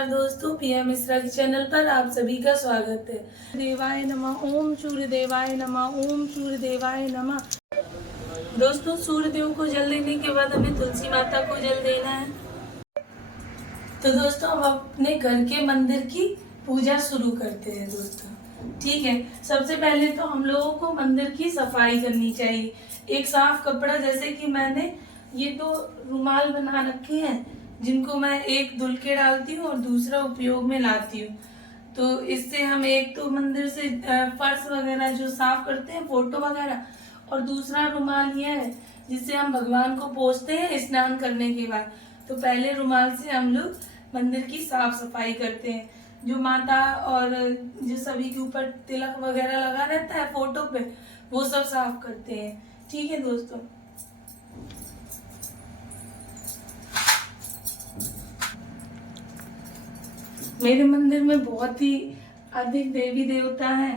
नमस्कार दोस्तों, पिया मिश्रा के चैनल पर आप सभी का स्वागत है। देवाय नमः। ओम सूर्य देवाय नमः। ओम सूर्य देवाय नमः। दोस्तों, सूर्य देव को जल देने के बाद हमें तुलसी माता को जल देना है। तो दोस्तों, अब अपने घर के मंदिर की पूजा शुरू करते हैं दोस्तों। ठीक है, सबसे पहले तो हम लोगों को मंदिर की सफाई करनी चाहिए। एक साफ कपड़ा, जैसे कि मैंने ये दो रुमाल बना रखे हैं जिनको मैं एक धुल के डालती हूँ और दूसरा उपयोग में लाती हूँ। तो इससे हम एक तो मंदिर से फर्श वगैरह जो साफ करते हैं, फोटो वगैरह, और दूसरा रुमाल ये है जिससे हम भगवान को पोंछते हैं स्नान करने के बाद। तो पहले रुमाल से हम लोग मंदिर की साफ सफाई करते हैं। जो माता और जो सभी के ऊपर तिलक वगैरह लगा रहता है फोटो पे, वो सब साफ करते हैं। ठीक है दोस्तों, मेरे मंदिर में बहुत ही अधिक देवी देवता हैं,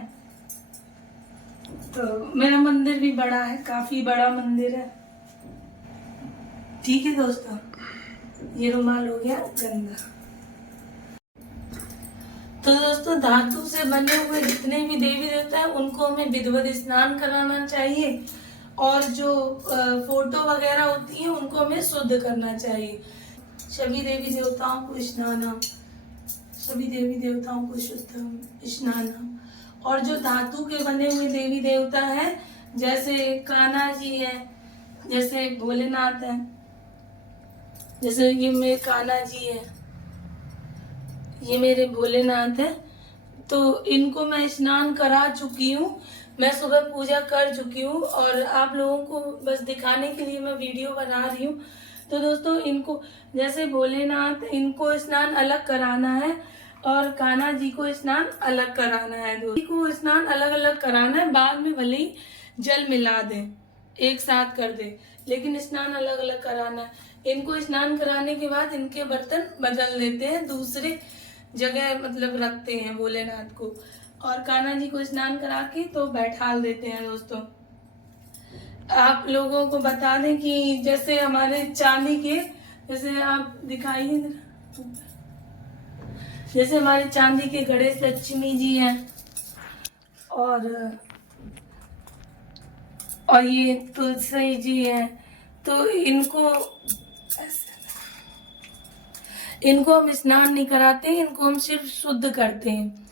तो मेरा मंदिर भी बड़ा है, काफी बड़ा मंदिर है। ठीक है दोस्तों, ये रुमाल हो गया गंदा। तो दोस्तों, धातु से बने हुए जितने भी देवी देवता हैं उनको हमें विधिवत स्नान कराना चाहिए, और जो फोटो वगैरह होती है उनको हमें शुद्ध करना चाहिए। सभी देवी देवताओं को स्नान, सभी देवी देवताओं को शुद्ध स्नान। और जो धातु के बने हुए देवी देवता हैं, जैसे कान्हा जी है, जैसे भोलेनाथ है, जैसे ये मेरे कान्हा जी है, ये मेरे भोलेनाथ है, तो इनको मैं स्नान करा चुकी हूँ। मैं सुबह पूजा कर चुकी हूँ और आप लोगों को बस दिखाने के लिए मैं वीडियो बना रही हूँ। तो दोस्तों, इनको जैसे भोलेनाथ, इनको स्नान अलग कराना है और कान्हा जी को स्नान अलग कराना है। दोस्तों को स्नान अलग अलग कराना है, बाद में भले ही जल मिला दें, एक साथ कर दे, लेकिन स्नान अलग अलग कराना है। इनको स्नान कराने के बाद इनके बर्तन बदल देते हैं, दूसरे जगह मतलब रखते हैं भोलेनाथ को, और कान्हा जी को स्नान करा के तो बैठाल देते हैं। दोस्तों, आप लोगों को बता दें कि जैसे हमारे चांदी के, जैसे आप दिखाइए, जैसे हमारे चांदी के गणेश लक्ष्मी जी हैं, और ये तुलसी जी हैं, तो इनको हम स्नान नहीं कराते, इनको हम सिर्फ शुद्ध करते हैं,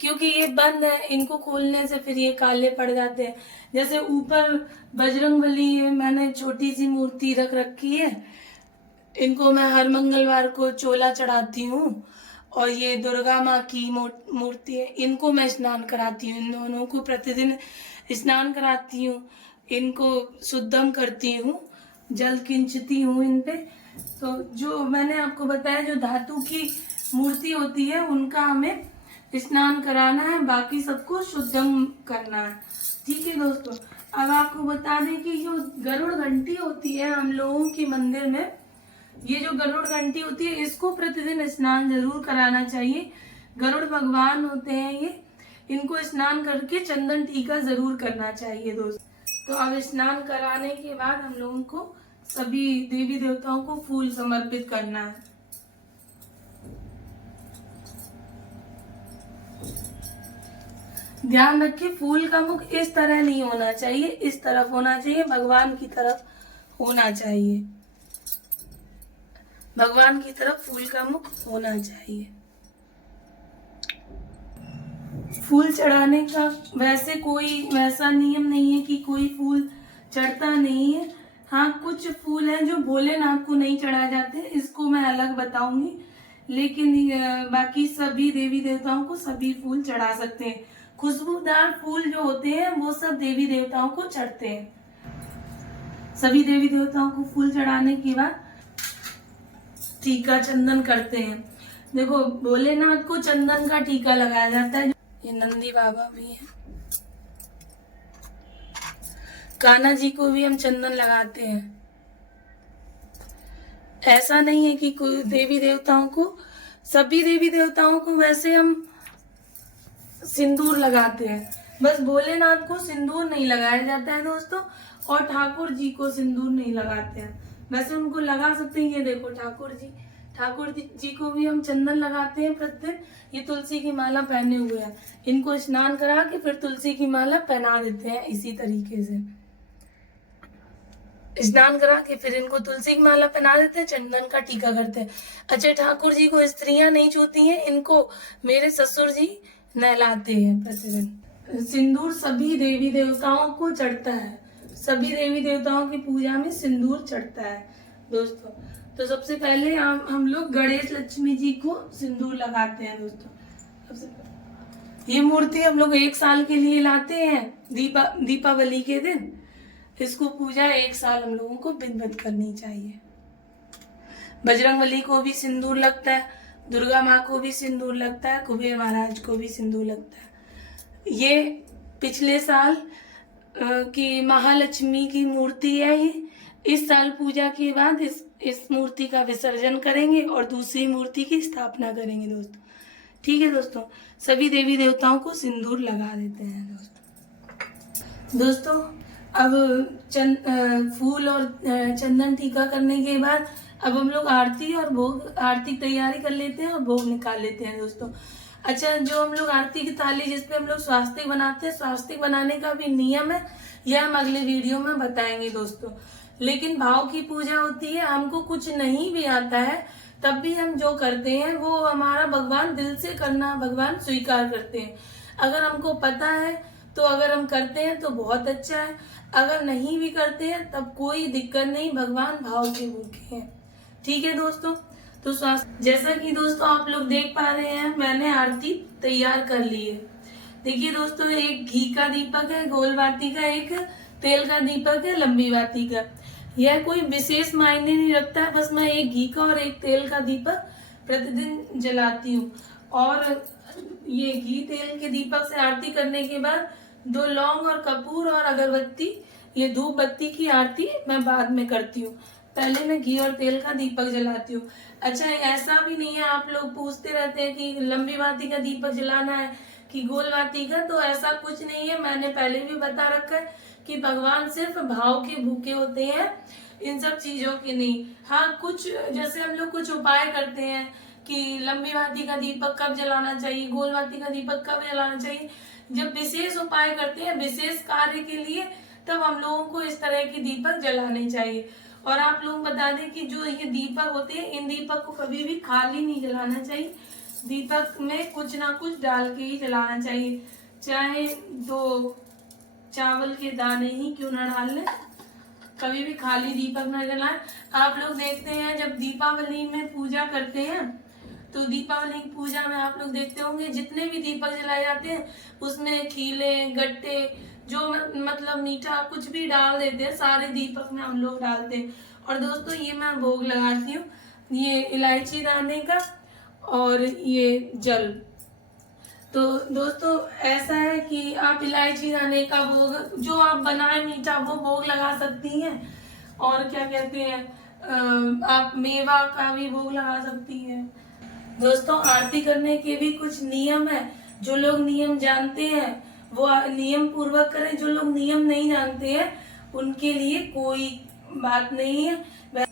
क्योंकि ये बंद है, इनको खोलने से फिर ये काले पड़ जाते हैं। जैसे ऊपर बजरंगबली मैंने छोटी सी मूर्ति रख रखी है, इनको मैं हर मंगलवार को चोला चढ़ाती हूँ, और ये दुर्गा माँ की मूर्ति है, इनको मैं स्नान कराती हूँ। इन दोनों को प्रतिदिन स्नान कराती हूँ, इनको शुद्धम करती हूँ, जल किंचती हूँ इन पे। तो जो मैंने आपको बताया, जो धातु की मूर्ति होती है उनका हमें स्नान कराना है, बाकी सबको शुद्धम करना है। ठीक है दोस्तों, अब आपको बता दें कि जो गरुड़ घंटी होती है हम लोगों के मंदिर में, ये जो गरुड़ घंटी होती है इसको प्रतिदिन स्नान जरूर कराना चाहिए। गरुड़ भगवान होते हैं ये, इनको स्नान करके चंदन टीका जरूर करना चाहिए दोस्तों। तो अब स्नान कराने के बाद हम लोगों को सभी देवी देवताओं को फूल समर्पित करना है। ध्यान रखिए, फूल का मुख इस तरह नहीं होना चाहिए, इस तरफ होना चाहिए, भगवान की तरफ होना चाहिए, भगवान की तरफ फूल का मुख होना चाहिए। फूल चढ़ाने का वैसे कोई वैसा नियम नहीं है कि कोई फूल चढ़ता नहीं है। हाँ, कुछ फूल हैं जो भोलेनाथ को नहीं चढ़ाए जाते, इसको मैं अलग बताऊंगी, लेकिन बाकी सभी देवी देवताओं को सभी फूल चढ़ा सकते हैं। खुशबूदार फूल जो होते हैं वो सब देवी देवताओं को चढ़ते हैं। सभी देवी देवताओं को फूल चढ़ाने के बाद टीका चंदन करते हैं। देखो, भोलेनाथ को चंदन का टीका लगाया जाता है। ये नंदी बाबा भी है, कान्हा जी को भी हम चंदन लगाते हैं। ऐसा नहीं है कि कोई देवी देवताओं को, सभी देवी देवताओं को वैसे हम सिंदूर लगाते हैं, बस भोलेनाथ को सिंदूर नहीं लगाया जाता है दोस्तों, और ठाकुर जी को सिंदूर नहीं लगाते हैं। वैसे उनको लगा सकते हैं। ये देखो ठाकुर जी ठाकुर जी को भी हम चंदन लगाते हैं प्रतिदिन। ये तुलसी की माला पहने हुए हैं, इनको स्नान करा के फिर तुलसी की माला पहना देते हैं। इसी तरीके से स्नान करा के फिर इनको तुलसी की माला पहना देते हैं, चंदन का टीका करते हैं। अच्छा, ठाकुर जी को स्त्रियां नहीं छूती हैं, इनको मेरे ससुर जी नहलाते हैं प्रतिदिन। सिंदूर सभी देवी देवताओं को चढ़ता है, सभी देवी देवताओं की पूजा में सिंदूर चढ़ता है दोस्तों। तो सबसे पहले हम लोग गणेश लक्ष्मी जी को सिंदूर लगाते हैं दोस्तों। सबसे ये मूर्ति हम लोग 1 साल के लिए लाते हैं, दीपावली के दिन। इसको पूजा 1 साल हम लोगों को विधिवत करनी चाहिए। बजरंगबली को भी सिंदूर लगता है, दुर्गा माँ को भी सिंदूर लगता है, कुबेर महाराज को भी सिंदूर लगता है। ये पिछले साल की महालक्ष्मी की मूर्ति है। ये इस साल पूजा के बाद इस मूर्ति का विसर्जन करेंगे और दूसरी मूर्ति की स्थापना करेंगे दोस्तों। ठीक है दोस्तों, सभी देवी देवताओं को सिंदूर लगा देते हैं दोस्तों। अब फूल और चंदन टीका करने के बाद अब हम लोग आरती की तैयारी कर लेते हैं और भोग निकाल लेते हैं दोस्तों। अच्छा, जो हम लोग आरती की थाली जिसपे हम लोग स्वास्तिक बनाते हैं, स्वास्तिक बनाने का भी नियम है, यह हम अगले वीडियो में बताएंगे दोस्तों। लेकिन भाव की पूजा होती है, हमको कुछ नहीं भी आता है तब भी हम जो करते हैं वो हमारा भगवान दिल से करना भगवान स्वीकार करते हैं। अगर हमको पता है तो अगर हम करते हैं तो बहुत अच्छा है, अगर नहीं भी करते हैं तब कोई दिक्कत नहीं, भगवान भाव के भूखे हैं। ठीक है दोस्तों, तो जैसा कि दोस्तों आप लोग देख पा रहे हैं, मैंने आरती तैयार कर ली है। देखिए दोस्तों, एक घी का दीपक है गोल बाती का, एक तेल का दीपक है लंबी बाती का। यह कोई विशेष मायने नहीं रखता है, बस मैं एक घी का और एक तेल का दीपक प्रतिदिन जलाती हूँ। और ये घी तेल के दीपक से आरती करने के बाद 2 लौंग और कपूर और अगरबत्ती, ये धूप बत्ती की आरती मैं बाद में करती हूँ। पहले मैं घी और तेल का दीपक जलाती हूँ। अच्छा, ऐसा भी नहीं है, आप लोग पूछते रहते हैं कि लंबी बाती का दीपक जलाना है कि गोल बाती का, तो ऐसा कुछ नहीं है। मैंने पहले भी बता रखा है कि भगवान सिर्फ भाव के भूखे होते हैं, इन सब चीजों के नहीं। हाँ, कुछ जैसे हम लोग कुछ उपाय करते हैं कि लंबी बाती का दीपक कब जलाना चाहिए, गोल बाती का दीपक कब जलाना चाहिए, जब विशेष उपाय करते हैं विशेष कार्य के लिए, तब हम लोगों को इस तरह के दीपक जलाने चाहिए। और आप लोग बता दें कि जो ये दीपक होते हैं, इन दीपक को कभी भी खाली नहीं जलाना चाहिए, दीपक में कुछ ना कुछ डाल के ही जलाना चाहिए, चाहे 2 चावल के दाने ही क्यों ना डाल लें, कभी भी खाली दीपक न जलाएं। आप लोग देखते हैं जब दीपावली में पूजा करते हैं, तो दीपावली की पूजा में आप लोग देखते होंगे जितने भी दीपक जलाए जाते हैं उसमें खीले गट्टे जो मतलब मीठा कुछ भी डाल देते हैं, सारे दीपक में हम लोग डालते हैं। और दोस्तों, ये मैं भोग लगाती हूँ, ये इलायची दाने का और ये जल। तो दोस्तों, ऐसा है कि आप इलायची दाने का भोग जो आप बनाए मीठा वो भोग लगा सकती हैं, और क्या कहते हैं आप मेवा का भी भोग लगा सकती हैं। दोस्तों, आरती करने के भी कुछ नियम है, जो लोग नियम जानते हैं वो नियम पूर्वक करें, जो लोग नियम नहीं जानते हैं उनके लिए कोई बात नहीं है।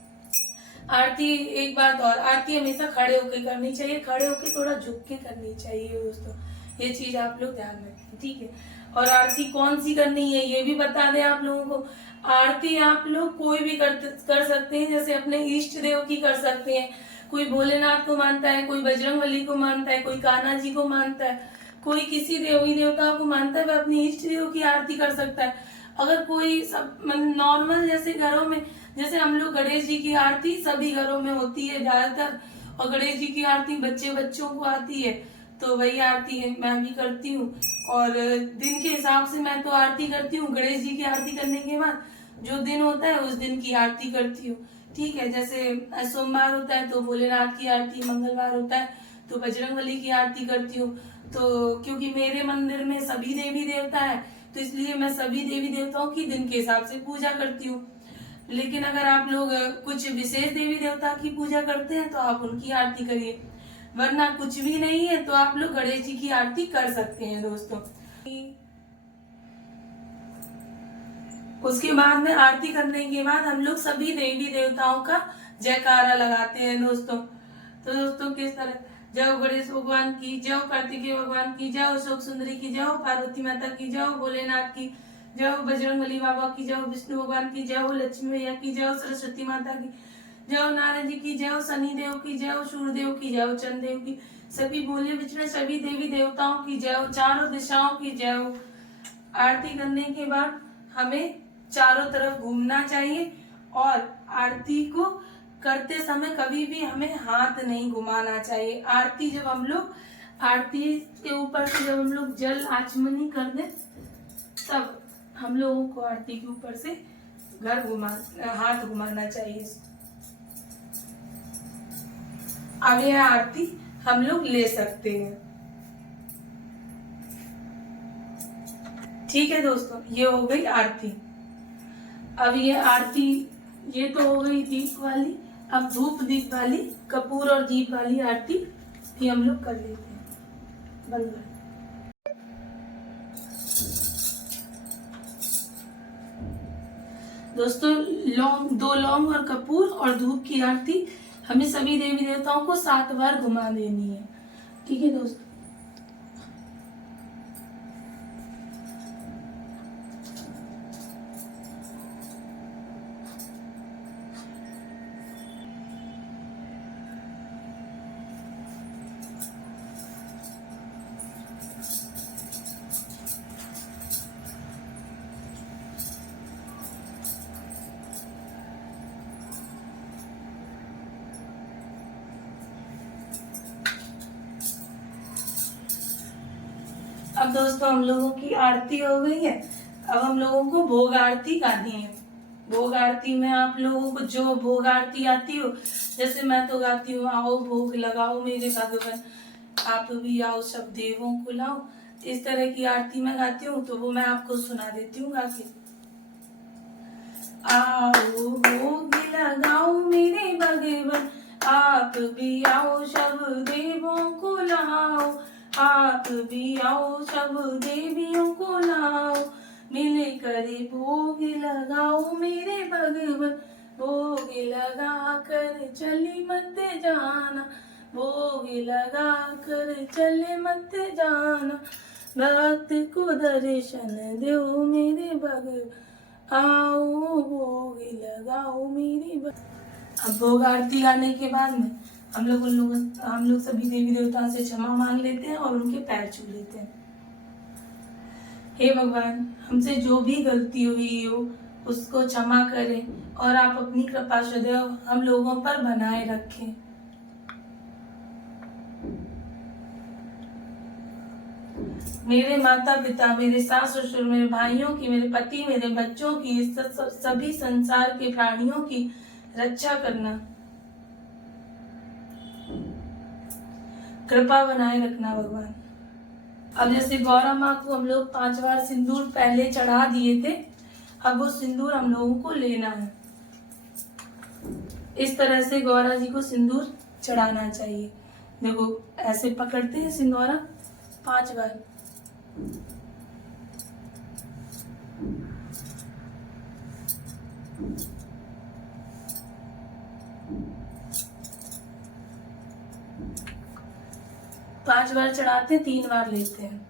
आरती, एक बात और, आरती हमेशा खड़े होके करनी चाहिए, खड़े होके थोड़ा झुक के करनी चाहिए दोस्तों, ये चीज आप लोग ध्यान रखें। ठीक है, और आरती कौन सी करनी है ये भी बता दें आप लोगों को। आरती आप लोग कोई भी कर सकते हैं, जैसे अपने इष्ट देव की कर सकते हैं, कोई भोलेनाथ को मानता है, कोई बजरंगबली को मानता है, कोई कान्हा जी को मानता है, कोई किसी देवी देवता को मानता है, वह अपनी इष्ट देव की आरती कर सकता है। अगर कोई सब नॉर्मल जैसे घरों में, जैसे हम लोग गणेश जी की आरती सभी घरों में होती है ज्यादातर, और गणेश जी की आरती बच्चों को आती है, तो वही आरती है मैं भी करती हूँ। और दिन के हिसाब से मैं तो आरती करती हूँ, गणेश जी की आरती करने के बाद जो दिन होता है उस दिन की आरती करती हूँ। ठीक है, जैसे सोमवार होता है तो भोलेनाथ की आरती, मंगलवार होता है तो बजरंगबली की आरती करती हूँ। तो क्योंकि मेरे मंदिर में सभी देवी देवता है, तो इसलिए मैं सभी देवी देवताओं की दिन के हिसाब से पूजा करती हूँ। लेकिन अगर आप लोग कुछ विशेष देवी देवता की पूजा करते हैं तो आप उनकी आरती करिए, वरना कुछ भी नहीं है तो आप लोग गणेश जी की आरती कर सकते हैं दोस्तों। उसके बाद में आरती करने के बाद हम लोग सभी देवी देवताओं का जयकारा लगाते हैं दोस्तों। तो दोस्तों किस तरह जय गणेश भगवान की जय, कार्तिकेय भगवान की जय, अशोक सुंदरी की जय, पार्वती माता की जय, भोलेनाथ की जय, बजरंगबली बाबा की जय, विष्णु भगवान की जय, लक्ष्मी मैया की जय, सरस्वती माता की जय, नारायण जी की जय, शनि देव की जय, सूर्यदेव की जय, चंद्रदेव की, सभी बोले बिछड़े सभी देवी देवताओं की जय, चारों दिशाओं की जय। आरती करने के बाद हमें चारों तरफ घूमना चाहिए और आरती को करते समय कभी भी हमें हाथ नहीं घुमाना चाहिए। आरती जब हम लोग आरती के ऊपर से जब हम लोग जल आचमनी कर दें तब हम लोगों को आरती के ऊपर से हाथ घुमाना चाहिए। अब यह आरती हम लोग ले सकते हैं। ठीक है दोस्तों, ये हो गई आरती। अब ये आरती ये तो हो गई दीप वाली। अब धूप दीप वाली, कपूर और दीप वाली आरती भी हम लोग कर लेते हैं। बंद कर। दोस्तों दो लौंग और कपूर और धूप की आरती हमें सभी देवी देवताओं को 7 बार घुमा देनी है। ठीक है दोस्तों। अब दोस्तों हम लोगों की आरती हो गई है। अब हम लोगों को भोग आरती गानी है। भोग आरती में आप लोगों को जो भोग आरती आती हो, जैसे मैं तो गाती हूँ, आओ भोग लगाओ मेरे भगवान, आप भी आओ सब देवों को लाओ। इस तरह की आरती मैं गाती हूँ, तो वो मैं आपको सुना देती हूँ गा के। आओ भोग लगाओ मेरे भगवान, आप भी आओ सब देवों को लाओ, आप भी आओ सब देवियों को लाओ, मिले करे भोग लगाओ मेरे भगवान, भोग लगा कर चली मत जाना, भोग लगा कर चले मत जाना, भक्त को दर्शन दो मेरे भगवान, आओ भोग लगाओ मेरी। अब भोग आरती गाने के बाद में हम लोग सभी देवी देवताओं से क्षमा मांग लेते हैं और उनके पैर छू लेते हैं। हे भगवान, हमसे जो भी गलती हुई हो उसको क्षमा करें और आप अपनी कृपा सदैव हम लोगों पर बनाए रखें। मेरे माता पिता, मेरे सास ससुर, मेरे भाइयों की, मेरे पति, मेरे बच्चों की, सभी संसार के प्राणियों की रक्षा करना, कृपा बनाए रखना भगवान। अब जैसे गौरा माँ को हम लोग 5 बार सिंदूर पहले चढ़ा दिए थे, अब वो सिंदूर हम लोगों को लेना है। इस तरह से गौरा जी को सिंदूर चढ़ाना चाहिए। देखो ऐसे पकड़ते हैं सिंदूरा 5 बार। पांच बार चढ़ाते, 3 बार लेते हैं।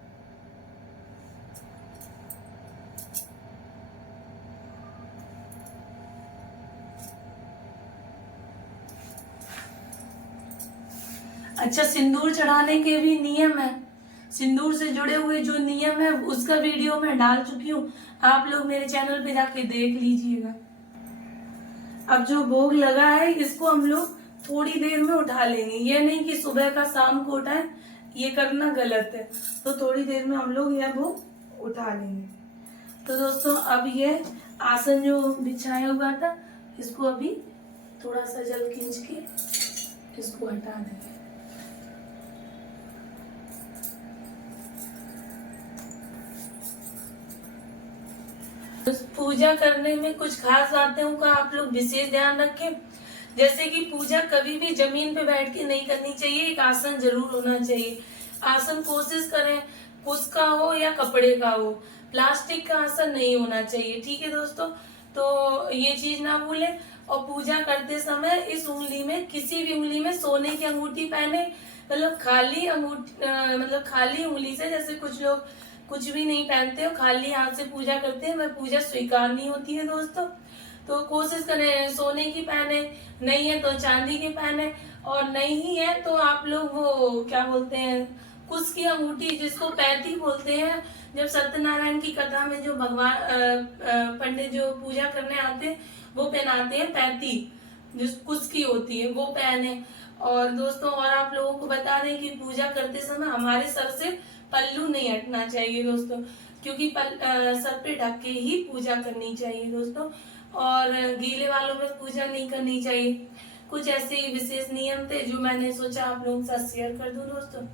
अच्छा, सिंदूर चढ़ाने के भी नियम है। सिंदूर से जुड़े हुए जो नियम है उसका वीडियो मैं डाल चुकी हूँ, आप लोग मेरे चैनल पे जाके देख लीजिएगा। अब जो भोग लगा है इसको हम लोग थोड़ी देर में उठा लेंगे। ये नहीं कि सुबह का शाम को उठाएं, ये करना गलत है। तो थोड़ी देर में हम लोग यह भोग उठा लेंगे। तो दोस्तों अब ये आसन जो बिछाया हुआ था इसको अभी थोड़ा सा जल खींच के इसको हटा देंगे। पूजा करने में कुछ खास बातों का आप लोग विशेष ध्यान रखें। जैसे कि पूजा कभी भी जमीन पे बैठ के नहीं करनी चाहिए, एक आसन जरूर होना चाहिए। आसन कोशिश करें उसका हो या कपड़े का हो, प्लास्टिक का आसन नहीं होना चाहिए। ठीक है दोस्तों, तो ये चीज ना भूलें। और पूजा करते समय इस उंगली में, किसी भी उंगली में सोने की अंगूठी पहने, मतलब खाली अंगूठी, मतलब खाली उंगली से, जैसे कुछ लोग कुछ भी नहीं पहनते हो, खाली हाथ से पूजा करते हैं, वह पूजा स्वीकार नहीं होती है दोस्तों। तो कोशिश करें सोने की पहने, नहीं है तो चांदी की पहने, और नहीं है तो आप लोग वो क्या बोलते हैं, कुश की अंगूठी, जिसको पैती बोलते हैं। जब सत्यनारायण की कथा में जो भगवान पंडित जो पूजा करने आते हैं वो पहनाते हैं पैती, जो कुश की होती है, वो पहने। और दोस्तों और आप लोगों को बता दें कि पूजा करते समय हमारे सर से पल्लू नहीं हटना चाहिए दोस्तों, क्योंकि सर पे ढक के ही पूजा करनी चाहिए दोस्तों, और गीले वालों में पूजा नहीं करनी चाहिए। कुछ ऐसे ही विशेष नियम थे जो मैंने सोचा आप लोगों के साथ शेयर कर दूं दोस्तों।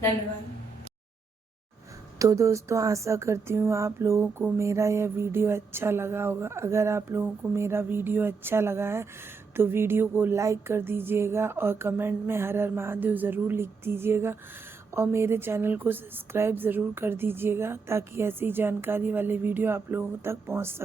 धन्यवाद। तो दोस्तों आशा करती हूँ आप लोगों को मेरा यह वीडियो अच्छा लगा होगा। अगर आप लोगों को मेरा वीडियो अच्छा लगा है तो वीडियो को लाइक कर दीजिएगा और कमेंट में हर हर महादेव ज़रूर लिख दीजिएगा, और मेरे चैनल को सब्सक्राइब ज़रूर कर दीजिएगा ताकि ऐसी जानकारी वाले वीडियो आप लोगों तक पहुँच सके।